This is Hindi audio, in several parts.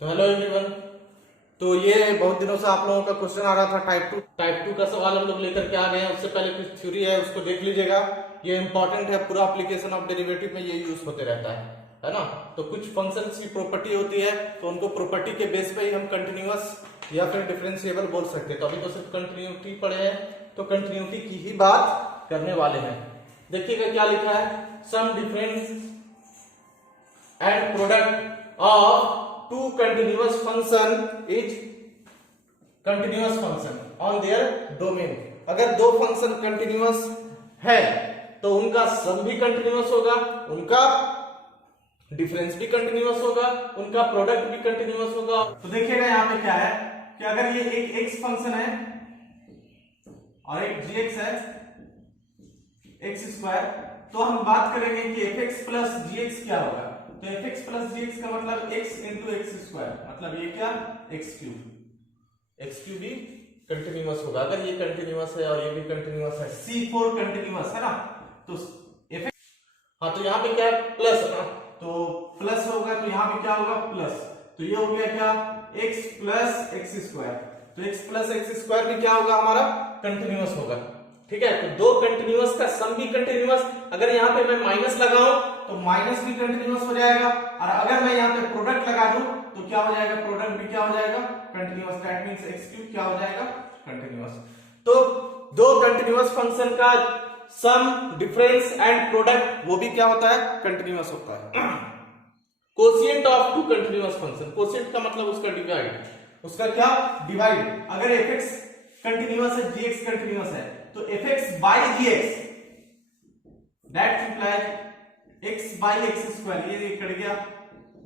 तो हेलो एवरीवन। तो ये बहुत दिनों से आप लोगों का क्वेश्चन आ रहा था टाइप टू का सवाल हम लोग लेकर के आ गए हैं। उससे पहले कुछ थ्योरी है उसको देख लीजिएगा, ये इंपॉर्टेंट है, पूरा एप्लीकेशन ऑफ डेरिवेटिव में ये यूज होते रहता है ना। तो कुछ फंक्शंस की प्रॉपर्टी होती है तो उनको प्रॉपर्टी के बेस पे ही हम कंटिन्यूअस या फिर डिफरेंशिएबल बोल सकते हैं। तो अभी तो सिर्फ कंटिन्यूटी पढ़े हैं, तो कंटिन्यूटी की ही बात करने वाले हैं। देखिएगा क्या लिखा है, sum difference and product of two continuous function is continuous function on their domain। अगर दो फंक्शन कंटिन्यूअस है तो उनका सम भी कंटिन्यूअस होगा, उनका डिफरेंस भी कंटिन्यूअस होगा, उनका प्रोडक्ट भी कंटिन्यूअस होगा। तो देखिएगा यहाँ पे क्या है कि अगर ये एक x फंक्शन है और एक gx है x स्क्वायर, तो हम बात करेंगे कि fx प्लस gx क्या होगा। तो fx प्लस gx का मतलब x इंटू एक्स स्क्वायर, मतलब ये क्या x क्यूब भी कंटिन्यूअस होगा अगर ये कंटिन्यूअस है और ये भी कंटिन्यूअस है। C4 कंटिन्यूअस है ना, तो fx हाँ तो यहाँ पे क्या है प्लस है ना, तो प्लस होगा तो यहाँ पे क्या होगा प्लस, तो ये हो गया क्या x प्लस एक्स स्क्वायर। तो x प्लस एक्स स्क्वायर भी क्या होगा हमारा कंटिन्यूअस होगा। ठीक है, तो दो कंटिन्यूअस का सम भी कंटिन्यूअस, अगर यहाँ पे मैं माइनस लगाऊं तो माइनस भी कंटिन्यूअस हो जाएगा, और अगर मैं यहाँ पे प्रोडक्ट लगा दूं तो क्या हो जाएगा, प्रोडक्ट भी क्या हो जाएगा continuous. That means x cube क्या हो जाएगा कंटिन्यूअस। तो दो कंटिन्यूअस फंक्शन का सम डिफरेंस एंड प्रोडक्ट वो भी क्या होता है कंटिन्यूअस होता है। Quotient of two continuous function, quotient का मतलब उसका डिवाइड, उसका क्या डिवाइड। अगर fx कंटिन्यूअस है gx कंटिन्यूअस है तो fx by gx that implies x by x square, ये कट गया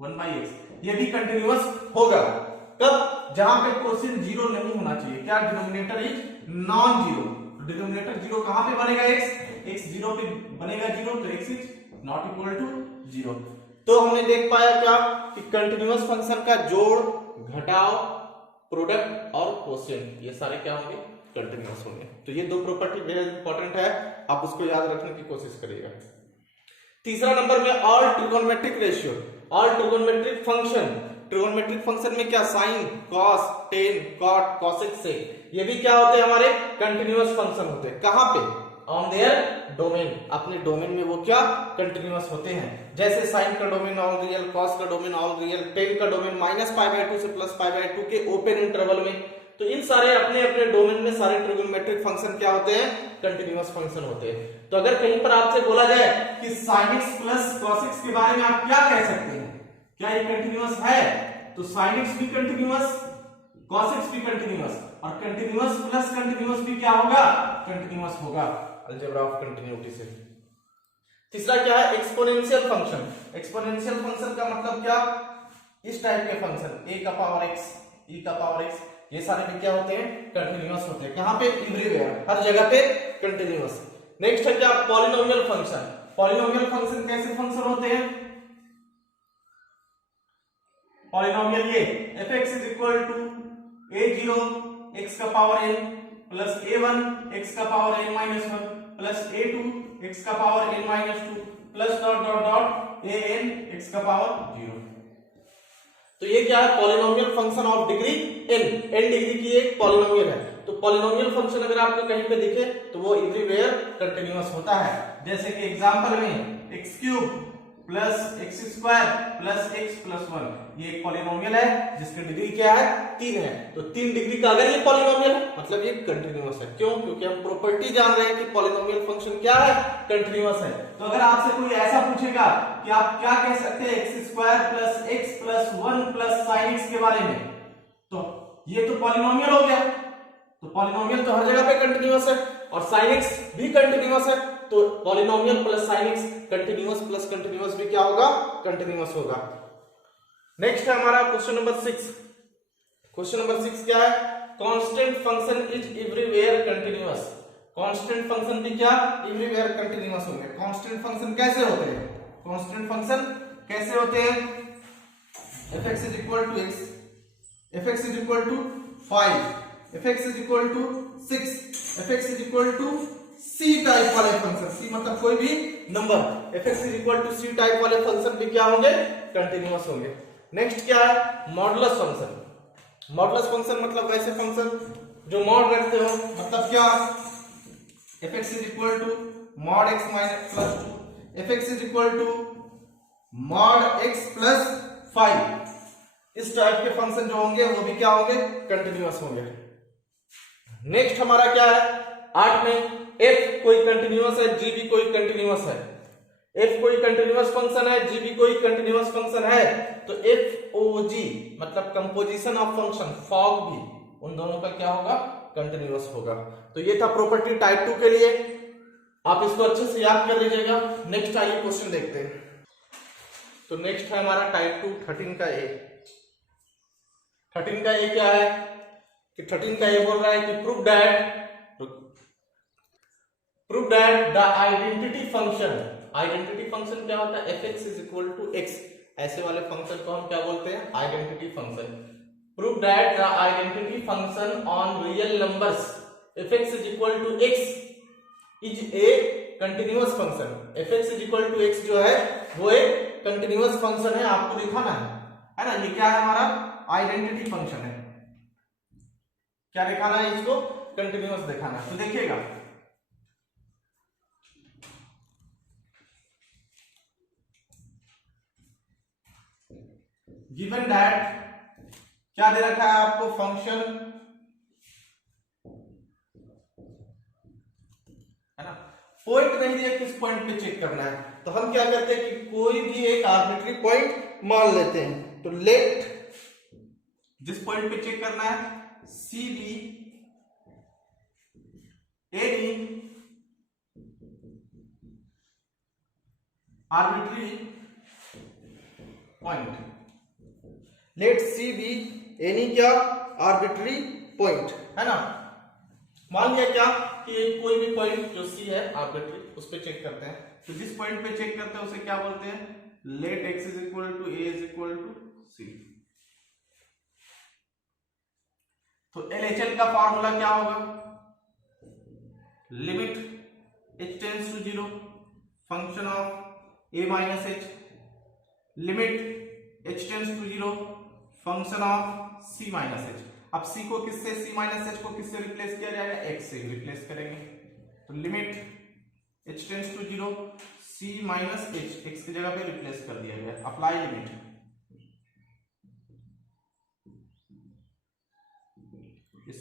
1 by x, ये भी कंटिन्यूअस होगा। कब, जहां पे कोशिएंट जीरो नहीं होना चाहिए, क्या denominator is non zero. Denominator zero कहां पे बनेगा x जीरो पे बनेगा जीरो, तो x is not equal to zero. तो हमने देख पाया क्या कि कंटिन्यूअस फंक्शन का जोड़, घटाव, प्रोडक्ट और कोशिएंट ये सारे क्या होंगे कंटिन्यूअस होंगे। तो ये दो प्रॉपर्टी वेरी इंपॉर्टेंट है, आप उसको याद रखने की कोशिश करिएगा। तीसरा नंबर में all trigonometric ratio, all trigonometric function. Trigonometric function में क्या sine, cos, tan, cot, cosec, sec, ये भी क्या होते हैं हमारे कंटिन्यूअस फंक्शन होते हैं। कहां पे, ऑन देयर डोमेन, अपने डोमेन में वो क्या कंटिन्यूअस होते हैं। जैसे साइन का डोमेन ऑल रियल, कॉस का डोमेन ऑल रियल, टेन का डोमेन -π/2 से +π/2 के ओपन इंटरवल में। तो इन सारे अपने अपने डोमेन में सारे ट्रिगोनोमेट्रिक फंक्शन क्या होते हैं कंटिन्यूअस फंक्शन होते हैं। तो अगर कहीं पर आपसे बोला जाए कि sin x plus cos x के बारे में आप क्या कह सकते हैं, क्या ये कंटिन्यूअस है, तो sin x भी कंटिन्यूअस, cos x भी कंटिन्यूअस, और कंटिन्यूअस प्लस कंटिन्यूअस भी क्या होगा कंटिन्यूअस होगा अलजेब्रा ऑफ कंटिन्यूटी से। तीसरा क्या है एक्सपोनेंशियल फंक्शन। एक्सपोनेंशियल फंक्शन का मतलब क्या, इस टाइप के फंक्शन a का पावर x, e का पावर x, ये सारे भी क्या होते हैं कंटिन्यूअस होते हैं। कहां पे, एवरीवेयर, हर जगह पे कंटिन्यूअस। नेक्स्ट है क्या पॉलिनोमियल फंक्शन। पॉलिनोमियल फंक्शन कैसे फंक्शन होते हैं, पॉलिनोमियल ये fx is equal to a0 x का power n plus a1 x का power n minus 1 plus a2 x का power n minus 2 plus dot dot dot an x का पावर 0। तो ये क्या है polynomial function of degree n degree की एक पॉलिनोमियल है। तो पॉलिनोमियल फंक्शन अगर आपको कहीं पे दिखे तो वो एवरीवेयर कंटिन्यूअस होता है। जैसे कि एग्जांपल में x cube plus x square plus x plus 1, ये एक पॉलिनोमियल है जिसकी डिग्री क्या है 3 है। तो 3 डिग्री का अगर ये पॉलिनोमियल है मतलब ये कंटिन्यूअस है। क्यों, क्योंकि हम प्रॉपर्टी जान रहे हैं कि पॉलिनोमियल फंक्शन क्या है कंटिन्यूअस है। तो अगर आपसे कोई ऐसा पूछेगा कि आप क्या कह सकते हैं x square plus x plus 1 plus sine x के बारे में, तो ये तो पॉलिनोमियल हो गया। तो पॉलिनोमियल तो हर जगह पे कंटिन्यूअस है और साइन एक्स भी कंटिन्यूअस है, तो polynomial plus sine x continuous plus continuous भी क्या होगा कंटिन्यूअस होगा। नेक्स्ट है हमारा क्वेश्चन नंबर 6। क्वेश्चन नंबर 6 क्या है, constant function is everywhere continuous. Constant function भी क्या एवरीवेयर कंटिन्यूअस होंगे। कांस्टेंट फंक्शन कैसे होते हैं, कांस्टेंट फंक्शन कैसे होते हैं, fx is equal to x, fx is equal to 5, fx is equal to 6, fx is equal to c type वाले फंक्शन, c मतलब कोई भी number, fx is equal to c type वाले फंक्शन भी क्या होंगे कंटिन्यूअस होंगे। नेक्स्ट क्या है, मॉडुलस फंक्शन। मॉडुलस फंक्शन मतलब वैसे फंक्शन जो मॉड रखते हो, मतलब क्या, fx is equal to mod x minus plus 2, fx is equal to mod x plus 5। इस टाइप के फंक्शन जो होंगे वो भी क्या होंगे, कंटिन्यूअस होंगे। नेक्स्ट हमारा क्या है 8 में, f कोई कंटिन्यूअस है, g भी कोई कंटिन्यूअस है। f कोई कंटिन्यूअस फंक्शन है, g भी कोई कंटिन्यूअस फंक्शन है, तो FOG मतलब कंपोजिशन ऑफ फंक्शन, फॉग भी उन दोनों का क्या होगा, कंटिन्यूअस होगा। तो ये था प्रॉपर्टी टाइप 2 के लिए, आप इसको अच्छे से याद कर लीजिएगा। नेक्स्ट आइए क्वेश्चन देखते हैं। तो नेक्स्ट है हमारा टाइप 2 13 का ए। 13 का ए क्या है कि 13 का ए बोल रहा है कि prove that the identity function, identity function क्या होता है, fx is equal to x, ऐसे वाले फंक्शन को हम क्या बोलते हैं, identity function. Prove that the identity function on real numbers fx is equal to x is a continuous function. fx is equal to x जो है वो एक कंटिन्यूअस फंक्शन है, आपको दिखाना है ना। ये क्या है, हमारा आइडेंटिटी फंक्शन है। क्या दिखाना है, इसको कंटिन्यूअस दिखाना है। तो देखिएगा, गिवन दैट क्या दे रखा है आपको, फंक्शन है ना, पॉइंट नहीं दिया, किस पॉइंट पे चेक करना है। तो हम क्या करते हैं कि कोई भी एक आर्बिट्री पॉइंट मान लेते हैं। तो लेट, जिस पॉइंट पे चेक करना है, C be any arbitrary point, let C be any क्या, आर्बिट्री पॉइंट, है ना। मान लिया क्या कि कोई भी पॉइंट जो सी है आर्बिट्री, उस पे चेक करते हैं। तो जिस पॉइंट पे चेक करते हैं उसे क्या बोलते हैं, let x is equal to A is equal to c. तो LHL का फॉर्मूला क्या होगा, limit h tends to 0 function of a minus h, limit h tends to 0 function of c minus h। अब c को किससे, c माइनस h को किससे रिप्लेस किया जाएगा, x से रिप्लेस करेंगे। तो limit h tends to 0 c minus h, x की जगह पे रिप्लेस कर दिया गया। Apply limit,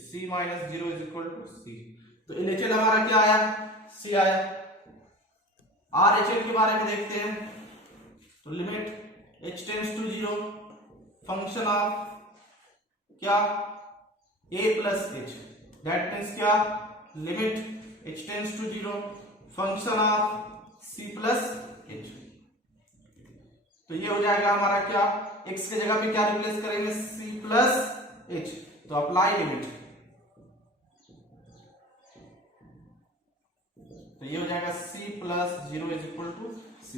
c minus 0 is equal to c। तो LHL हमारा क्या आया, c आया। RHL के बारे में देखते हैं। तो limit h tends to 0 function of क्या, a plus h, that means क्या, limit h tends to 0 function of c plus h। तो ये हो जाएगा हमारा क्या, x के जगह पे क्या रिप्लेस करेंगे, c प्लस h। तो अप्लाई लिमिट, तो ये हो जाएगा c plus 0 is equal to c।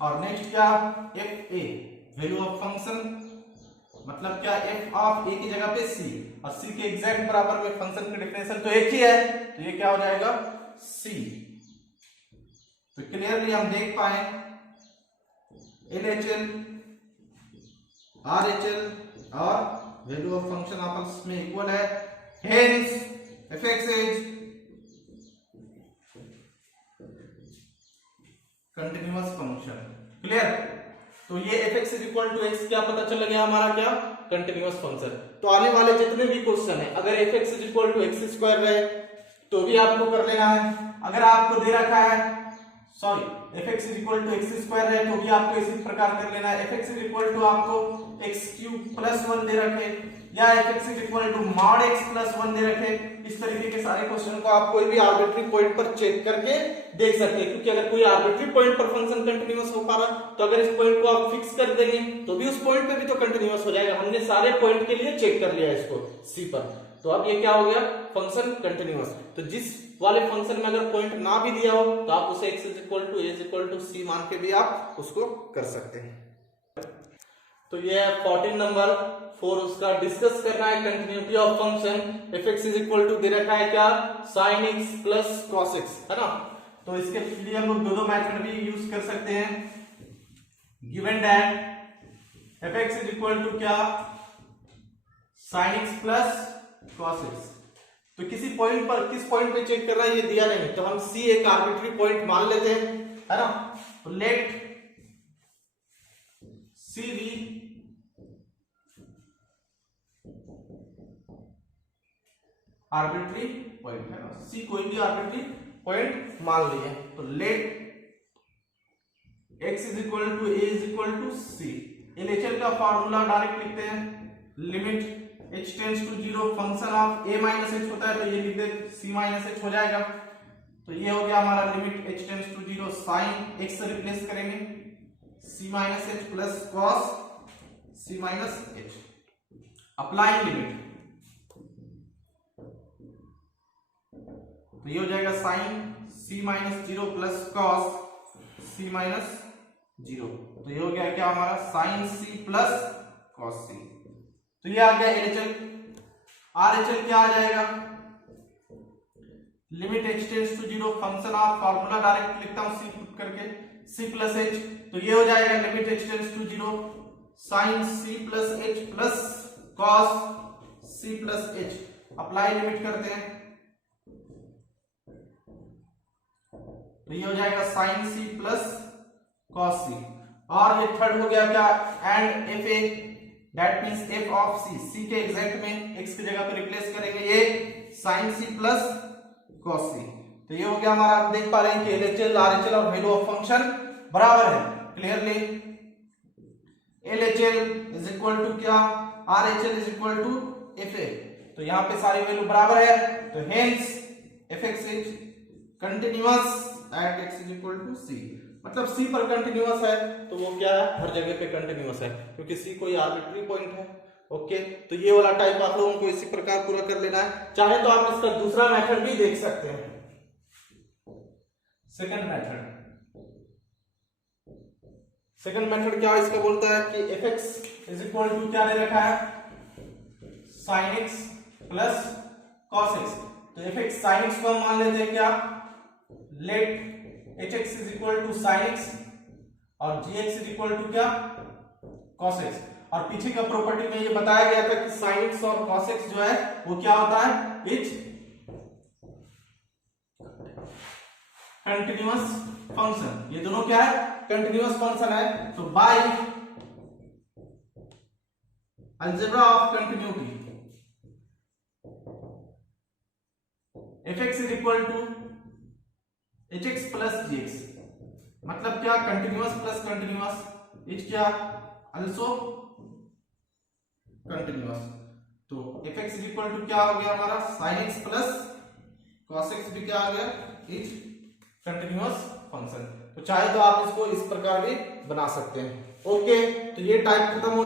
और नेक्स्ट क्या, f a value of function, मतलब क्या, f ऑफ a की जगह पे c, और c के एग्जैक्ट बराबर में फंक्शन का डेफिनेशन तो एक ही है, तो ये क्या हो जाएगा c। तो क्लियरली हम देख पाए LHL RHL और वैल्यू ऑफ फंक्शन आपस में इक्वल है, hence fx is continuous function. Clear. तो ये fx is equal to x क्या पता चल गया हमारा, क्या, कंटिन्यूअस फंक्शन। तो आने वाले जितने भी क्वेश्चन है, अगर fx is equal to x square रहे तो भी आपको कर लेना है। अगर आपको दे रखा है, sorry, fx is equal to x square है तो भी आपको इसी प्रकार कर लेना है। fx इज इक्वल टू आपको x क्यूब प्लस 1 दे रखे, या fx is equal to mod x plus 1 दे रखे। इस तरीके के सारे क्वेश्चन को आप कोई भी आर्बिट्री पॉइंट पर चेक करके देख सकते हैं, क्योंकि अगर कोई आर्बिट्री पॉइंट पर फंक्शन कंटिन्यूअस हो पा रहा तो अगर इस पॉइंट को आप फिक्स कर देंगे तो भी उस पॉइंट पे भी तो कंटिन्यूअस हो जाएगा। हमने सारे पॉइंट के लिए चेक कर लिया इसको सी पर, तो अब ये क्या हो गया, फंक्शन कंटिन्यूअस। तो जिस वाले फंक्शन में अगर पॉइंट ना भी दिया हो तो आप उसे x is equal to a is equal to c मान के भी आप उसको कर सकते हैं। तो ये है 14 नंबर 4, उसका डिस्कस करना है continuity of function. fx is equal to दे रखा है क्या, sin x plus cos x, है ना। तो इसके लिए हम लोग दो मेथड भी यूज कर सकते हैं। Given that f x is equal to क्या, sine x plus cos x. तो किसी पॉइंट पर, किस पॉइंट पे चेक कर रहा है ये दिया नहीं, तो हम सी एक आर्बिट्री पॉइंट मान लेते हैं, है ना। तो लेट सी दी आर्बिट्री पॉइंट, है ना, सी कोई भी आर्बिट्री पॉइंट मान लिए। तो let x is equal to A is equal to C. LHL का फॉर्मूला डायरेक्ट लिखते हैं, limit h tends to 0 function of a minus h होता है, तो ये लिख दे c माइनस h हो जाएगा। तो ये हो गया हमारा limit h tends to 0 sine x से रिप्लेस करेंगे c minus h plus cos c minus h, applying limit, तो ये हो जाएगा sine c minus 0 plus cos c minus 0। तो ये हो गया क्या हमारा sine c plus cos c। तो ये आ गया एलएचएल। आरएचएल क्या आ जाएगा, limit h tends to 0 function of, formula direct लिखता हूं c पुट करके, c प्लस h। तो ये हो जाएगा limit h tends to 0 sine c plus h plus cos c plus h, apply limit करते हैं। तो ये हो जाएगा sine c plus cos c। और ये थर्ड हो गया क्या, and f a, that means f of c, c के एग्जैक्ट में x की जगह पे रिप्लेस करेंगे ये sine c plus cos c। तो ये हो गया हमारा, आप देख पा रहे हैं कि एलएचएल, आरएचएल और वैल्यू ऑफ फंक्शन बराबर है clearly. LHL is equal to क्या, RHL is equal to f a. तो यहाँ पे सारी वैल्यू बराबर है, तो hence f x is continuous at x is equal to c। मतलब c पर कंटिन्यूअस है तो वो क्या है, हर जगह पे कंटिन्यूअस है, क्योंकि c कोई आर्बिट्री पॉइंट है। ओके, तो ये वाला टाइप आप लोगों को इसी प्रकार पूरा कर लेना है। चाहे तो आप इसका दूसरा मेथड भी देख सकते हैं, सेकंड मेथड। सेकंड मेथड क्या इसका बोलता है कि f x is equal to क्या दे रखा है, sine x plus cos x. तो एफ एक्स साइन एक्स को हम मान लेते हैं क्या, let h x is equal to sine x और g x is equal to क्या, कॉस एक्स। और पीछे का प्रॉपर्टी में ये बताया गया था कि साइन एक्स और कॉस एक्स जो है वो क्या होता है, इज कंटिन्यूअस फंक्शन। ये दोनों क्या है, कंटिन्यूअस फंक्शन है। तो by algebra of continuity f x is equal to h x plus g x, मतलब क्या, कंटिन्यूअस प्लस कंटिन्यूअस इज क्या, अल्सो कंटिन्यूअस। तो f x is equal to क्या हो गया हमारा, sine x plus cos x भी क्या आ गया, इज कंटिन्यूअस फंक्शन। तो चाहे तो आप इसको इस प्रकार भी बना सकते हैं। ओके, तो ये टाइप खत्म हो